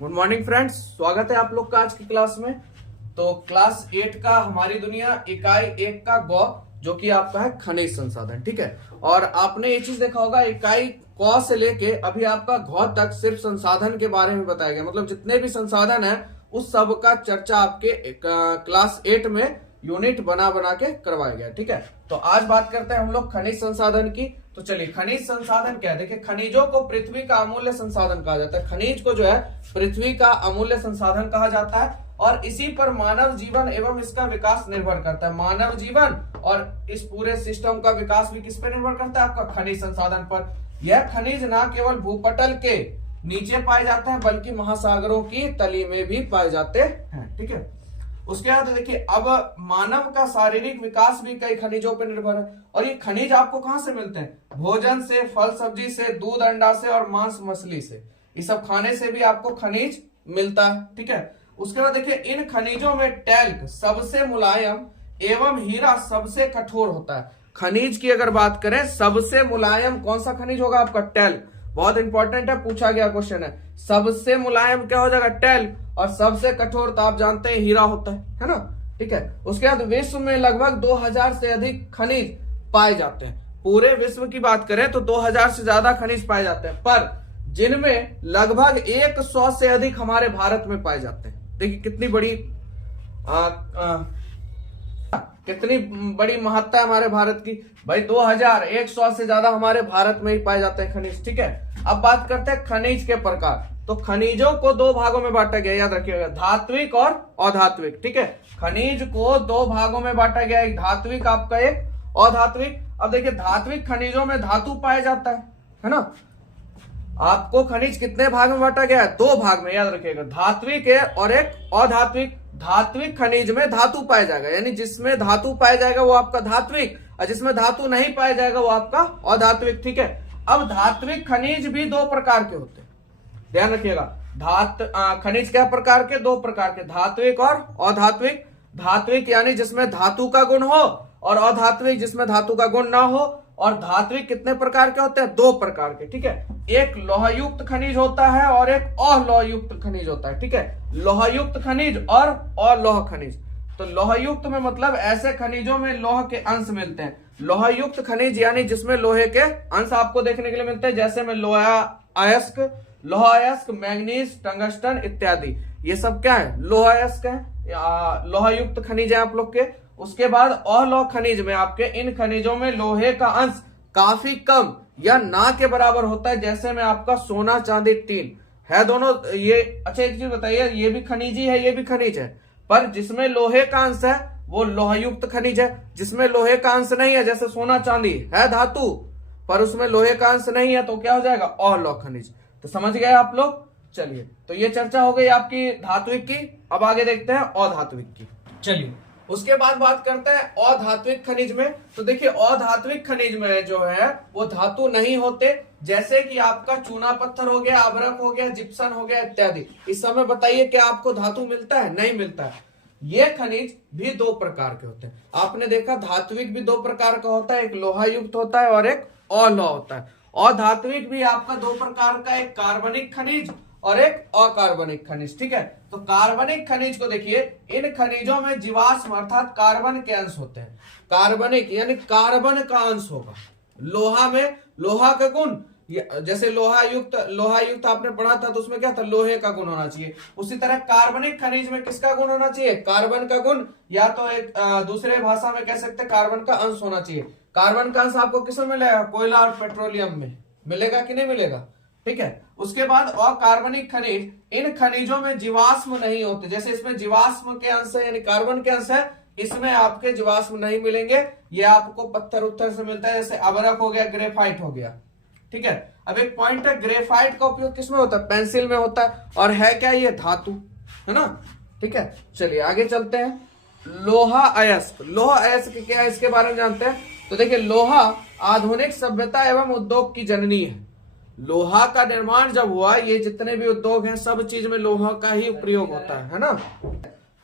Good morning friends, स्वागत है आप लोग का आज की क्लास में। तो क्लास 8 का हमारी दुनिया इकाई 1 का गौ जो कि आपका है खनिज संसाधन। ठीक है, और आपने ये चीज देखा होगा इकाई क से लेके अभी आपका घ तक सिर्फ संसाधन के बारे में बताया गया, मतलब जितने भी संसाधन है उस सब का चर्चा आपके क्लास 8 में यूनिट बना बना के करवाया गया। ठीक है, तो आज बात करते हैं हम लोग खनिज संसाधन की। तो चलिए, खनिज संसाधन क्या है? देखिए, खनिजों को पृथ्वी का अमूल्य संसाधन कहा जाता है। खनिज को जो है पृथ्वी का अमूल्य संसाधन कहा जाता है और इसी पर मानव जीवन एवं इसका विकास निर्भर करता है। मानव जीवन और इस पूरे सिस्टम का विकास भी किस पे निर्भर करता है? आपका खनिज संसाधन पर। यह खनिज न केवल भूपटल के नीचे पाए जाते हैं बल्कि महासागरों की तली में भी पाए जाते हैं। ठीक है, उसके बाद देखिए, अब मानव का शारीरिक विकास भी कई खनिजों पर निर्भर है। और ये खनिज आपको कहां से मिलते हैं? भोजन से, फल सब्जी से, दूध अंडा से और मांस मछली से। ये सब खाने से भी आपको खनिज मिलता है। ठीक है, उसके बाद देखिए, इन खनिजों में टैल्क सबसे मुलायम एवं हीरा सबसे कठोर होता है। खनिज की अगर बात करें, सबसे मुलायम कौन सा खनिज होगा? आपका टैल्क। बहुत इंपॉर्टेंट है, पूछा गया क्वेश्चन है। सबसे मुलायम क्या हो जाएगा? टैल्क। और सबसे कठोर तो आप जानते हैं हीरा होता है ना। ठीक है, उसके बाद विश्व में लगभग 2000 से अधिक खनिज पाए जाते हैं। पूरे विश्व की बात करें तो 2000 से ज्यादा खनिज पाए जाते हैं, पर जिनमें लगभग 100 से अधिक हमारे भारत में पाए जाते हैं। देखिए कितनी बड़ी महत्ता है हमारे भारत की। भाई 2100 से ज्यादा हमारे भारत में ही पाए जाते हैं खनिज। ठीक है, अब बात करते हैं खनिज के प्रकार। तो खनिजों को दो भागों में बांटा गया, याद रखिएगा, धात्विक और अधात्विक। ठीक है, खनिज को दो भागों में बांटा गया, एक धात्विक आपका, एक अधात्विक। अब देखिए, धात्विक खनिजों में धातु पाया जाता है ना। आपको खनिज कितने भाग में बांटा गया है? दो भाग में, याद रखिएगा, धात्विक है और एक अधात्विक। धात्विक खनिज में धातु पाया जाएगा, यानी जिसमें धातु पाया जाएगा वो आपका धात्विक, और जिसमें धातु नहीं पाया जाएगा वो आपका अधात्विक। ठीक है, अब धात्विक खनिज भी दो प्रकार के होते हैं, ध्यान रखिएगा। खनिज क्या प्रकार के? दो प्रकार के, धात्विक और अधात्विक। धात्विक यानी जिसमें धातु का गुण हो, और अधात्विक जिसमें धातु का गुण ना हो। और धात्विक कितने प्रकार के होते हैं? दो प्रकार के। ठीक है, एक लोहयुक्त खनिज होता है और एक अलोहयुक्त खनिज होता है। ठीक है, लोहयुक्त खनिज और अलोह खनिज। तो लोहयुक्त में मतलब ऐसे खनिजों में लोह के अंश मिलते हैं। लोहयुक्त खनिज यानी जिसमें लोहे के अंश आपको देखने के लिए मिलते हैं, जैसे में लोह अयस्क, मैग्नीज, टंगस्टन इत्यादि। ये सब क्या है? लोह अयस्क है, लोहयुक्त खनिज है आप लोग के। उसके बाद अलोह खनिज में आपके इन खनिजों में लोहे का अंश काफी कम या ना के बराबर होता है, जैसे में आपका सोना, चांदी, टीन है दोनों ये। अच्छा, एक चीज बताइए, ये भी खनिज ही है, ये भी खनिज है, पर जिसमें लोहे का अंश है वो लोहयुक्त खनिज है। जिसमें लोहे का अंश नहीं है, जैसे सोना चांदी है धातु पर उसमें लोहे का अंश नहीं है, तो क्या हो जाएगा? अलोह खनिज। तो समझ गए आप लोग? चलिए, तो ये चर्चा हो गई आपकी धात्विक की। अब आगे देखते हैं अधात्विक की। चलिए, उसके बाद बात करते हैं अधात्विक खनिज में। तो देखिए, अधात्विक खनिज में जो है वो धातु नहीं होते, जैसे कि आपका चूना पत्थर हो गया, अभ्रक हो गया, जिप्सन हो गया इत्यादि। इस समय बताइए क्या आपको धातु मिलता है? नहीं मिलता है। ये खनिज भी दो प्रकार के होते हैं। आपने देखा धात्विक भी दो प्रकार का होता है, एक लोहायुक्त होता है और एक अलोह होता है। अधात्विक भी आपका दो प्रकार का, एक कार्बनिक खनिज और एक अकार्बनिक खनिज। ठीक है, तो कार्बनिक खनिज को देखिए, इन खनिजों में जीवाश्म अर्थात कार्बन के अंश होते हैं। कार्बनिक यानी कार्बन का अंश होगा। लोहा में लोहा का गुण, जैसे लोहायुक्त आपने पढ़ा था तो उसमें क्या था? लोहे का गुण होना चाहिए। उसी तरह कार्बनिक खनिज में किसका गुण होना चाहिए? कार्बन का गुण, या तो एक दूसरे भाषा में कह सकते हैं कार्बन का अंश होना चाहिए। कार्बन का अंश आपको किसमें मिलेगा? कोयला और पेट्रोलियम में मिलेगा कि नहीं मिलेगा? ठीक है, उसके बाद अकार्बनिक खनिज, इन खनिजों में जीवाश्म नहीं होते। जैसे इसमें जीवाश्म के अंश है, यानी कार्बन के अंश है, इसमें आपके जीवाश्म नहीं मिलेंगे। ये आपको पत्थर उत्थर से मिलता है, जैसे अभ्रक हो गया, ग्रेफाइट हो गया। ठीक है, अब एक पॉइंट है, ग्रेफाइट का उपयोग किसमें होता है? पेंसिल में होता है। और है क्या? ये धातु है ना। ठीक है, चलिए आगे चलते हैं। लोहा अयस्क। लोहा अयस्क क्या है, इसके बारे में जानते हैं। तो देखिए, लोहा आधुनिक सभ्यता एवं उद्योग की जननी है। लोहा का निर्माण जब हुआ, ये जितने भी उद्योग हैं सब चीज में लोहा का ही प्रयोग होता है ना।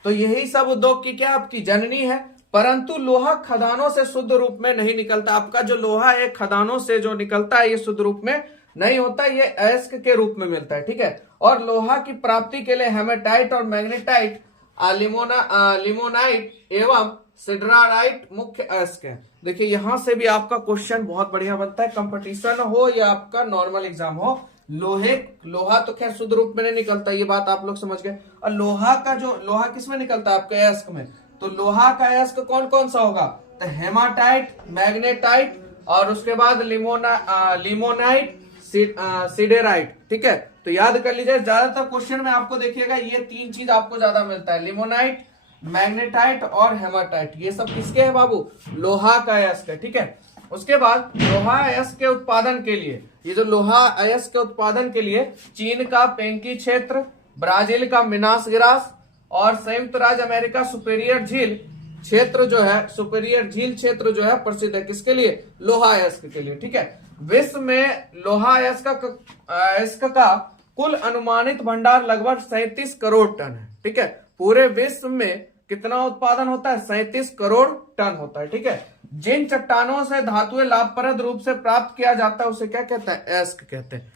तो यही सब उद्योग की क्या आपकी जननी है। परंतु लोहा खदानों से शुद्ध रूप में नहीं निकलता। आपका जो लोहा है खदानों से जो निकलता है ये शुद्ध रूप में नहीं होता, ये अयस्क के रूप में मिलता है, ठीक है। और लोहा की प्राप्ति के लिए हेमेटाइट और मैग्नेटाइट, लिमोनाइट एवं सिडराइट मुख्य अयस्क है। देखिए यहां से भी आपका क्वेश्चन बहुत बढ़िया बनता है, कंपटीशन हो या आपका नॉर्मल एग्जाम हो। लोहा तो खैर शुद्ध रूप में नहीं निकलता, ये बात आप लोग समझ गए। और लोहा किस में निकलता है आपके अयस्क में, तो लोहा का अयस्क कौन कौन सा होगा, तो हेमाटाइट, मैग्नेटाइट और उसके बाद लिमोनाइट, सिडेराइट, ठीक है। तो याद कर लीजिए, ज्यादातर क्वेश्चन में आपको देखिएगा ये तीन चीज आपको ज्यादा मिलता है, लिमोनाइट, मैग्नेटाइट और हेमाटाइट। ये सब किसके है बाबू, लोहा का अयस्क है, ठीक है। उसके बाद लोहा अयस्क के उत्पादन के लिए, ये जो लोहा अयस्क के उत्पादन के लिए चीन का पेंकी क्षेत्र, ब्राजील का मिनास गिरास और संयुक्त राज्य अमेरिका सुपेरियर झील क्षेत्र जो है प्रसिद्ध है, किसके लिए, लोहा अयस्क के लिए, ठीक है। विश्व में लोहा अयस्क का कुल अनुमानित भंडार लगभग 37 करोड़ टन है, ठीक है। पूरे विश्व में कितना उत्पादन होता है, 37 करोड़ टन होता है, ठीक है। जिन चट्टानों से धातुएं लाभप्रद रूप से प्राप्त किया जाता है उसे क्या कहते हैं, अयस्क कहते हैं।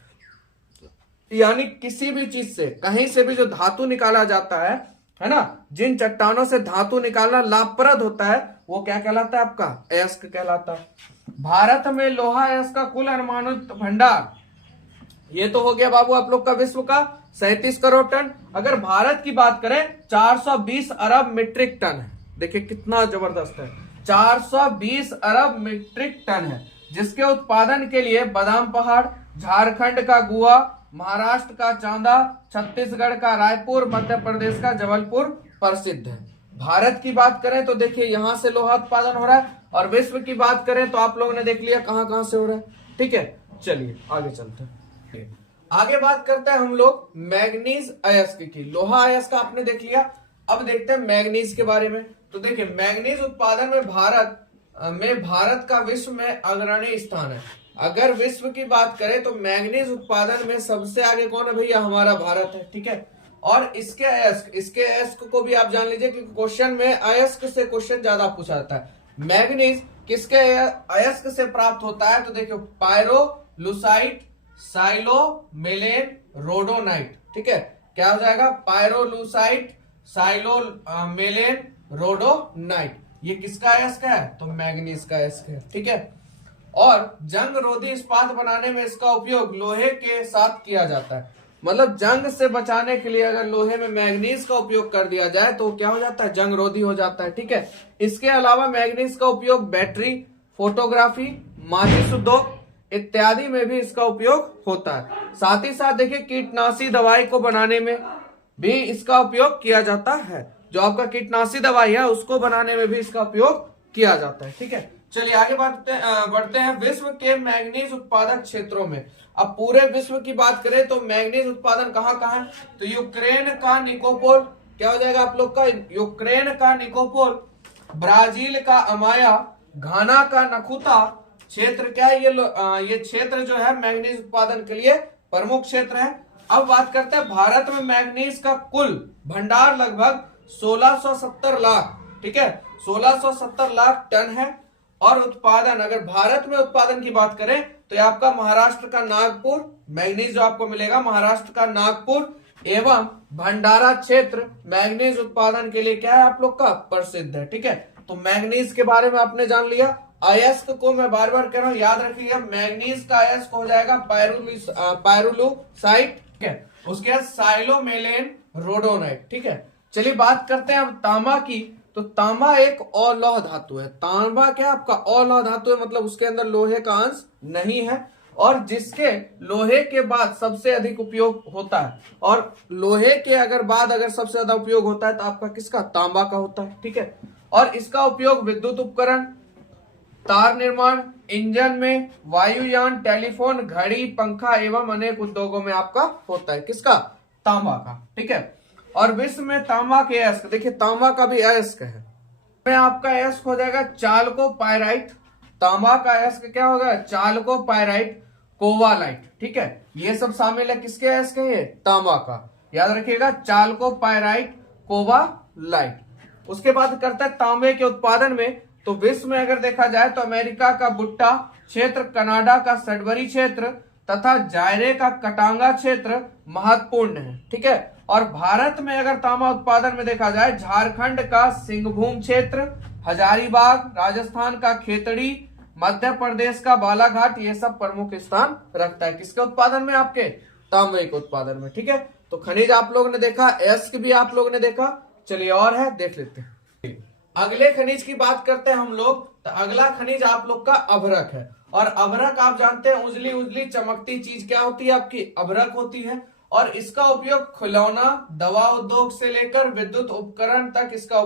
यानी किसी भी चीज से, कहीं से भी जो धातु निकाला जाता है ना, जिन चट्टानों से धातु निकालना लाभप्रद होता है वो क्या कहलाता है, आपका अयस्क कहलाता है। भारत में लोहा अयस्क का कुल अनुमानित भंडार, ये तो हो गया बाबू आप लोग का विश्व का 37 करोड़ टन। अगर भारत की बात करें 420 अरब मीट्रिक टन है। देखिए कितना जबरदस्त है, 420 अरब मीट्रिक टन है, जिसके उत्पादन के लिए बादाम पहाड़, झारखंड का गुआ, महाराष्ट्र का चांदा, छत्तीसगढ़ का रायपुर, मध्य प्रदेश का जबलपुर प्रसिद्ध है। भारत की बात करें तो देखिए यहां से लोहा उत्पादन हो रहा है, और विश्व की बात करें तो आप लोगों ने देख लिया कहां कहां से हो रहा है, ठीक है। चलिए आगे चलते हैं, आगे बात करते हैं हम लोग मैग्नीज अयस्क की। लोहा अयस्क आपने देख लिया, अब देखते हैं मैग्नीज के बारे में। तो देखिए मैग्नीज उत्पादन में भारत का विश्व में अग्रणी स्थान है। अगर विश्व की बात करें तो मैग्नीज उत्पादन में सबसे आगे कौन है भैया, हमारा भारत है, ठीक है। और इसके अयस्क को भी आप जान लीजिए कि क्वेश्चन में अयस्क से क्वेश्चन ज्यादा पूछा जाता है। मैग्नीज किसके अयस्क से प्राप्त होता है, तो देखियो पायरोलुसाइट, साइलोमेलेन, रोडोनाइट, ठीक है। क्या हो जाएगा, पायरोलुसाइट, साइलोमेलेन, रोडोनाइट, ये किसका अयस्क है, तो मैग्नीज का अयस्क है, ठीक है। और जंग रोधी इस्पात बनाने में इसका उपयोग लोहे के साथ किया जाता है। मतलब जंग से बचाने के लिए अगर लोहे में मैग्नीज का उपयोग कर दिया जाए तो क्या हो जाता है, जंग रोधी हो जाता है, ठीक है। इसके अलावा मैग्नीज का उपयोग बैटरी, फोटोग्राफी, माचिस उद्योग इत्यादि में भी इसका उपयोग होता है। साथ ही साथ देखिए कीटनाशी दवाई को बनाने में भी इसका उपयोग किया जाता है। जो आपका कीटनाशी दवाई है उसको बनाने में भी इसका उपयोग किया जाता है, ठीक है। चलिए आगे बढ़ते हैं विश्व के मैग्नीज उत्पादक क्षेत्रों में। अब पूरे विश्व की बात करें तो मैग्नीज उत्पादन कहाँ कहाँ है, तो यूक्रेन का निकोपोल, क्या हो जाएगा आप लोग का, यूक्रेन का निकोपोल, ब्राजील का अमाया, घाना का नखुता क्षेत्र, क्या है ये क्षेत्र जो है मैग्नीज उत्पादन के लिए प्रमुख क्षेत्र है। अब बात करते हैं भारत में मैग्नीज का कुल भंडार लगभग 1670 लाख, ठीक है, 1670 लाख टन है। और उत्पादन, अगर भारत में उत्पादन की बात करें तो ये आपका महाराष्ट्र का नागपुर, मैग्नीज जो आपको मिलेगा महाराष्ट्र का नागपुर एवं भंडारा क्षेत्र मैग्नीज उत्पादन के लिए क्या है आप लोग का, प्रसिद्ध है, ठीक है। तो मैग्नीज के बारे में आपने जान लिया। अयस्क को मैं बार बार कह रहा हूं, याद रखिएगा, मैग्नीज का अयस्क हो जाएगा पायरोलुसाइट, ठीक है। उसके बाद साइलोमेलेन, रोडोनाइट, ठीक है। चलिए बात करते हैं अब तांबा की। तो तांबा एक अलौह धातु है। तांबा क्या आपका अलौह धातु है, मतलब उसके अंदर लोहे का अंश नहीं है, और जिसके लोहे के बाद सबसे अधिक उपयोग होता है। और लोहे के अगर सबसे ज्यादा उपयोग होता है तो आपका किसका, तांबा का होता है, ठीक है। और इसका उपयोग विद्युत उपकरण, तार निर्माण, इंजन में, वायुयान, टेलीफोन, घड़ी, पंखा एवं अनेक उद्योगों में आपका होता है, किसका, तांबा का, ठीक है। और विश्व में तांबा के अयस्क, देखिए तांबा का भी अयस्क है, में आपका अयस्क हो जाएगा चालकोपाइराइट। तांबा का अयस्क क्या होगा, चालकोपाइराइट, कोवालाइट, ठीक है। ये सब शामिल है, किसके अयस्क है ये, तांबा का, याद रखिएगा, चालकोपाइराइट, कोवालाइट। उसके बाद करता है तांबे के उत्पादन में। तो विश्व में अगर देखा जाए तो अमेरिका का बुट्टा क्षेत्र, कनाडा का सडबरी क्षेत्र, तथा जायरे का कटांगा क्षेत्र महत्वपूर्ण है। ठीक है, और भारत में अगर तांबा उत्पादन में देखा जाए, झारखंड का सिंहभूम क्षेत्र, हजारीबाग, राजस्थान का खेतड़ी, मध्य प्रदेश का बालाघाट, ये सब प्रमुख स्थान रखता है किसके उत्पादन में, आपके तांबे के उत्पादन में। ठीक है, तो खनिज आप लोगों ने देखा, एस्क भी आप लोगों ने देखा। चलिए और है देख लेते हैं। अगले खनिज की बात करते हैं हम लोग। तो अगला खनिज आप लोग का अभ्रक है। और अभ्रक आप जानते हैं उजली उजली चमकती चीज क्या होती है, आपकी अभ्रक होती है। और इसका उपयोग खिलौना, दवा उद्योग से लेकर विद्युत उपकरण तक इसका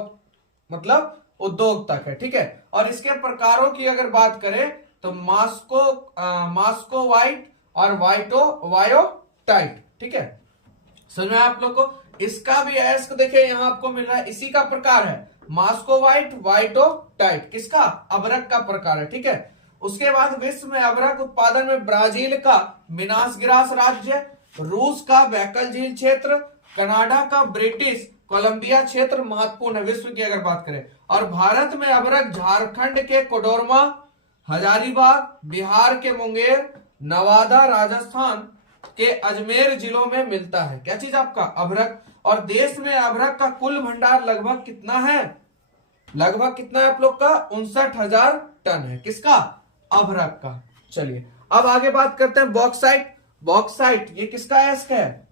मतलब उद्योग तक है। ठीक है, और इसके प्रकारों की अगर बात करें तो मास्को वाइट और वायोटाइट। ठीक है, समझ में आप लोग को। इसका भी एस्क देखिए यहाँ आपको मिल रहा है, इसी का प्रकार है मास्को वाइट, वाइटोटाइट, किसका, अभ्रक का प्रकार है। ठीक है, उसके बाद विश्व में अभ्रक उत्पादन में ब्राजील का मिनास गिरास राज्य, रूस का बैकल झील क्षेत्र, कनाडा का ब्रिटिश कोलंबिया क्षेत्र महत्वपूर्ण है विश्व की अगर बात करें। और भारत में अभ्रक झारखंड के कोडरमा, हजारीबाग, बिहार के मुंगेर, नवादा, राजस्थान के अजमेर जिलों में मिलता है। क्या चीज, आपका अभ्रक। और देश में अभ्रक का कुल भंडार लगभग कितना है, लगभग कितना है आप लोग का, 59,000 टन है, किसका, अभ्रक का। चलिए अब आगे बात करते हैं बॉक्साइट। बॉक्साइट ये किसका एस्क है,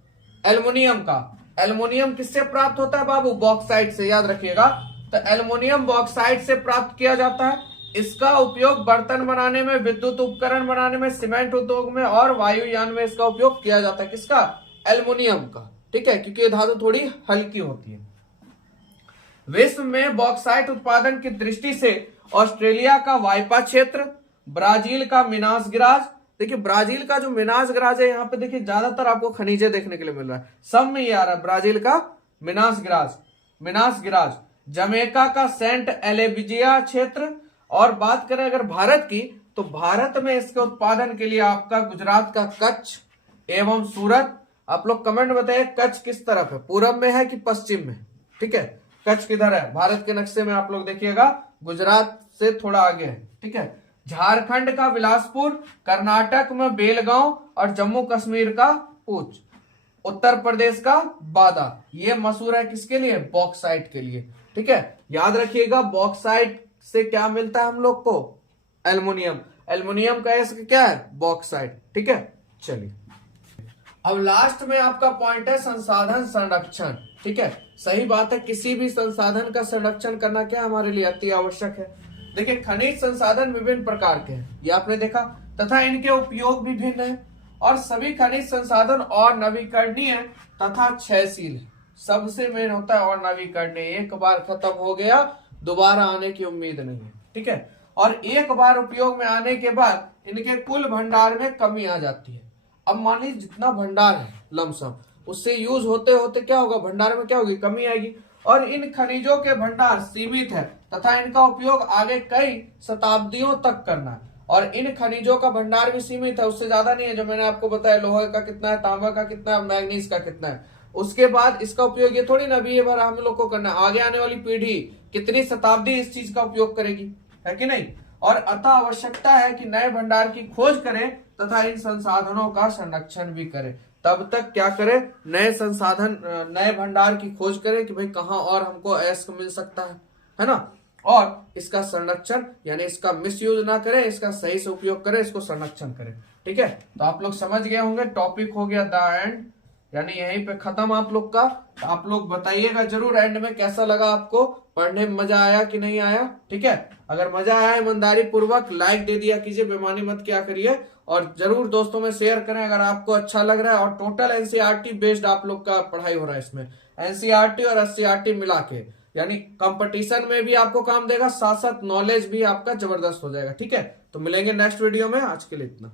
एल्युमिनियम का। एल्युमिनियम किससे प्राप्त होता है बाबू, बॉक्साइट से, याद रखिएगा। तो एल्युमिनियम बॉक्साइट से प्राप्त किया जाता है। इसका उपयोग बर्तन बनाने में, विद्युत उपकरण बनाने में, सीमेंट उद्योग में और वायुयान में इसका उपयोग किया जाता है, किसका, एल्युमिनियम का। ठीक है, क्योंकि ये धातु थोड़ी हल्की होती है। विश्व में बॉक्साइट उत्पादन की दृष्टि से ऑस्ट्रेलिया का वाइपा क्षेत्र, ब्राजील का मिनास गिराज। देखिए ब्राजील का जो मिनास गिराज है, यहाँ पे देखिए ज्यादातर आपको खनिजे देखने के लिए मिल रहा है, सब में ये आ रहा है ब्राजील का मिनास गिराज, जमैका का सेंट एलेबिजिया क्षेत्र। और बात करें अगर भारत की, तो भारत में इसके उत्पादन के लिए आपका गुजरात का कच्छ एवं सूरत। आप लोग कमेंट बताइए कच्छ किस तरफ है, पूरब में है कि पश्चिम में। ठीक है, कच्छ किधर है भारत के नक्शे में, आप लोग देखिएगा गुजरात से थोड़ा आगे है। ठीक है, झारखंड का बिलासपुर, कर्नाटक में बेलगांव और जम्मू कश्मीर का पूंछ, उत्तर प्रदेश का बादा। ये मशहूर है किसके लिए, बॉक्साइट के लिए। ठीक है, याद रखिएगा बॉक्साइट से क्या मिलता है हम लोग को, एल्युमिनियम। एल्युमिनियम का एस्क क्या है, बॉक्साइट। ठीक है, चलिए अब लास्ट में आपका पॉइंट है संसाधन संरक्षण। ठीक है, सही बात है, किसी भी संसाधन का संरक्षण करना क्या हमारे लिए अति आवश्यक है। देखिए खनिज संसाधन विभिन्न प्रकार के हैं, ये आपने देखा, तथा इनके उपयोग भी भिन्न है। और सभी खनिज संसाधन और नवीकरणीय तथा क्षयशील है। सबसे मेन होता है और नवीकरणीय, एक बार खत्म हो गया दोबारा आने की उम्मीद नहीं है। ठीक है, और एक बार उपयोग में आने के बाद इनके कुल भंडार में कमी आ जाती है। अब मान लीजिए जितना भंडार है लमसम, उससे यूज होते होते क्या होगा, भंडार में क्या होगी, कमी आएगी। और इन खनिजों के भंडार सीमित है तथा इनका उपयोग आगे कई शताब्दियों तक करना है। और इन खनिजों का भंडार भी सीमित है, उससे ज्यादा नहीं है। जो मैंने आपको बताया लोहे का कितना है, तांबा का कितना है, मैग्नीज का कितना है। उसके बाद इसका उपयोग ये थोड़ी ना अभी ये बार हम लोग को करना है, आगे आने वाली पीढ़ी कितनी शताब्दी इस चीज का उपयोग करेगी, है कि नहीं। और अतः आवश्यकता है कि नए भंडार की खोज करें तथा इन संसाधनों का संरक्षण भी करें। तब तक क्या करें, नए संसाधन, नए भंडार की खोज करें कि भाई कहां और हमको एस्क मिल सकता है ना। और इसका संरक्षण यानी इसका मिसयूज ना करें, इसका सही से उपयोग करें, इसको संरक्षण करें। ठीक है, तो आप लोग समझ गए होंगे, टॉपिक हो गया द एंड, यानी यहीं पे खत्म आप लोग का। तो आप लोग बताइएगा जरूर एंड में कैसा लगा आपको, पढ़ने में मजा आया कि नहीं आया। ठीक है, अगर मजा आया ईमानदारी पूर्वक लाइक दे दिया कीजिए, बेईमानी मत किया करिए। और जरूर दोस्तों में शेयर करें अगर आपको अच्छा लग रहा है। और टोटल एनसीईआरटी बेस्ड आप लोग का पढ़ाई हो रहा है इसमें, एनसीईआरटी और एससीईआरटी मिला के, यानी कंपटीशन में भी आपको काम देगा, साथ साथ नॉलेज भी आपका जबरदस्त हो जाएगा। ठीक है, तो मिलेंगे नेक्स्ट वीडियो में, आज के लिए इतना।